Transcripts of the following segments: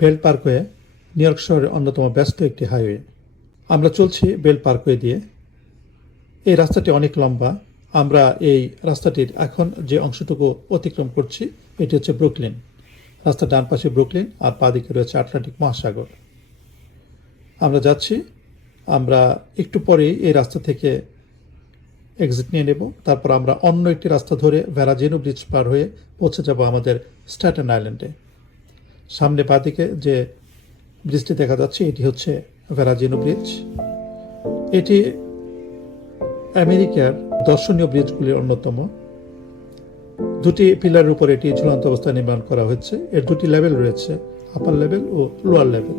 Belt Parkway new York শহরের অন্যতম ব্যস্ত একটি হাইওয়ে। আমরা চলছি বেল্ট পার্কওয়ে দিয়ে। এই রাস্তাটি অনেক লম্বা। আমরা এই রাস্তাটির এখন যে অংশটুকু অতিক্রম করছি এটি হচ্ছে ব্রুকলিন। রাস্তার ডান পাশে ব্রুকলিন আর পা দিকে রয়েছে আটলান্টিক মহাসাগর। আমরা যাচ্ছি। আমরা একটু পরেই এই রাস্তা থেকে এক্সিট নিয়ে নেব। তারপর আমরা অন্য একটি রাস্তা ধরে ভেরাজিনো ব্রিজ পার হয়ে পৌঁছে যাব আমাদের স্ট্যাটেন আইল্যান্ডে। সামনে বাঁদিকে যে ব্রিজটি দেখা যাচ্ছে এটি হচ্ছে ভেরাজিনো ব্রিজ। এটি আমেরিকার দর্শনীয় ব্রিজগুলির অন্যতম। দুটি পিলারের উপর এটি ঝুলন্ত অবস্থায় নির্মাণ করা হয়েছে। এর দুটি লেভেল রয়েছে, আপার লেভেল ও লোয়ার লেভেল।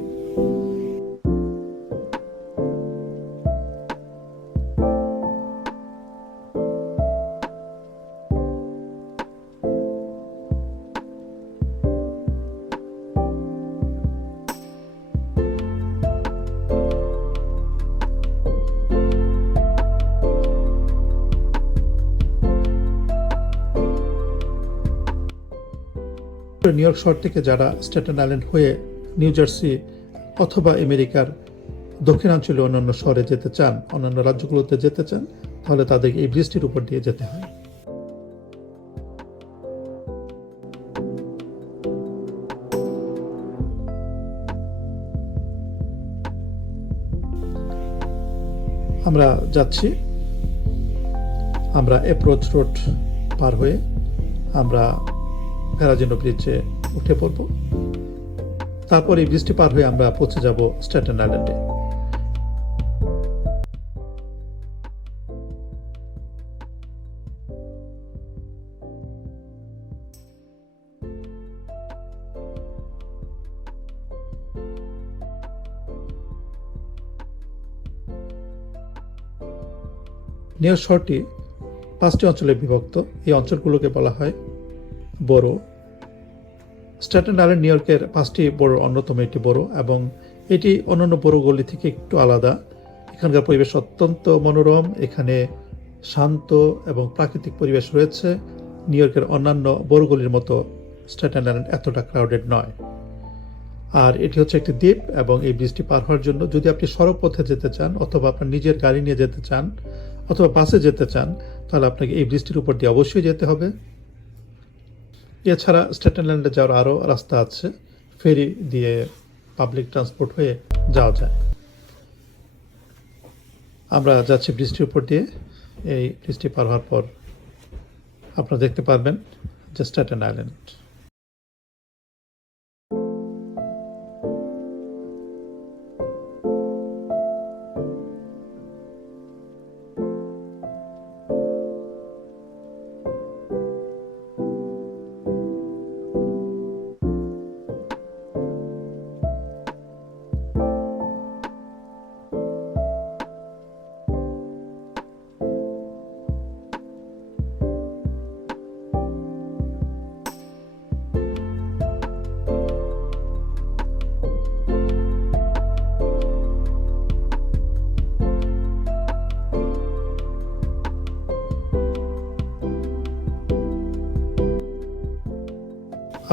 নিউ ইয়র্ক শহর থেকে যারা স্ট্যাটেন আইল্যান্ড হয়ে নিউ জার্সি অথবা আমেরিকার দক্ষিণাঞ্চলে অন্যান্য শহরে যেতে চান, অন্যান্য রাজ্যগুলোতে যেতে চান, তাহলে তাদেরকে এই ব্রিজটির উপর দিয়ে যেতে হয়। আমরা যাচ্ছি। আমরা অ্যাপ্রোচ রোড পার হয়ে আমরা ভেরাজিনো ব্রিজে উঠে পড়ব। তারপর এই ব্রিজটি পার হয়ে আমরা পৌঁছে যাব স্ট্যাটেন আইল্যান্ডে। নিউ ইয়র্ক শহরটি 5টি অঞ্চলে বিভক্ত। এই অঞ্চলগুলোকে বলা হয় বরো। স্ট্যাটেন আইল্যান্ড নিউ ইয়র্কের 5টি বড় অন্যতম একটি বড়, এবং এটি অন্যান্য বড়গুলি থেকে একটু আলাদা। এখানকার পরিবেশ অত্যন্ত মনোরম। এখানে শান্ত এবং প্রাকৃতিক পরিবেশ রয়েছে। নিউ ইয়র্কের অন্যান্য বড়গুলির মতো স্ট্যাটেন আইল্যান্ড এতটা ক্রাউডেড নয়। আর এটি হচ্ছে একটি দ্বীপ, এবং এই ব্রিজটি পার হওয়ার জন্য যদি আপনি সড়ক পথে যেতে চান অথবা আপনার নিজের গাড়ি নিয়ে যেতে চান অথবা বাসে যেতে চান, তাহলে আপনাকে এই ব্রিজটির উপর দিয়ে অবশ্যই যেতে হবে। এছাড়া স্ট্যাটেন আইল্যান্ডে যাওয়ার আরও রাস্তা আছে। ফেরি দিয়ে পাবলিক ট্রান্সপোর্ট হয়ে যাওয়া যায়। আমরা যাচ্ছি ব্রিজটির উপর দিয়ে। এই ব্রিজটি পার হওয়ার পর আপনারা দেখতে পারবেন যে স্ট্যাটেন আইল্যান্ড।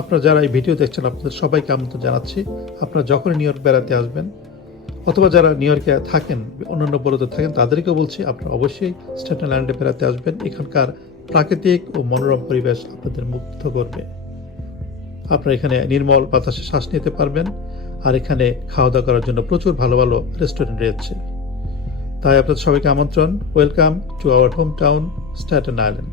আপনারা যারা এই ভিডিও দেখছেন আপনাদের সবাইকে আমন্ত্রণ জানাচ্ছি। আপনারা যখনই নিউ ইয়র্ক বেড়াতে আসবেন অথবা যারা নিউ ইয়র্কে থাকেন, অন্যান্য বড়তে থাকেন, তাদেরকেও বলছি আপনারা অবশ্যই স্ট্যাটেন আইল্যান্ডে বেড়াতে আসবেন। এখানকার প্রাকৃতিক ও মনোরম পরিবেশ আপনাদের মুগ্ধ করবে। আপনারা এখানে নির্মল বাতাসে শ্বাস নিতে পারবেন, আর এখানে খাওয়া দাওয়া করার জন্য প্রচুর ভালো ভালো রেস্টুরেন্ট রয়েছে। তাই আপনাদের সবাইকে আমন্ত্রণ। Welcome to our home town Staten island.